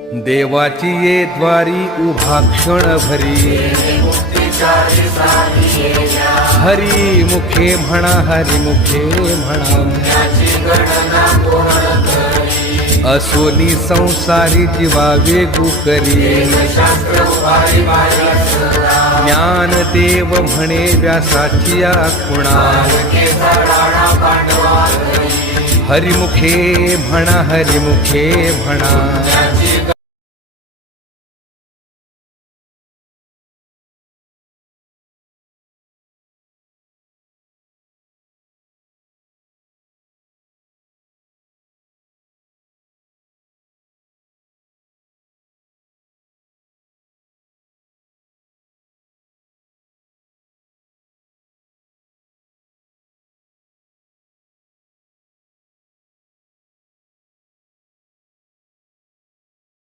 देवाची ये द्वारी उभा क्षण भरी, हरी मुखे म्हणा, हरी मुखे म्हणा, असोनी संसारी जीवा वेगू करी, ज्ञान देव म्हणे व्यासाची खुणा, हरिमुखे म्हणा, हरिमुखे म्हणा.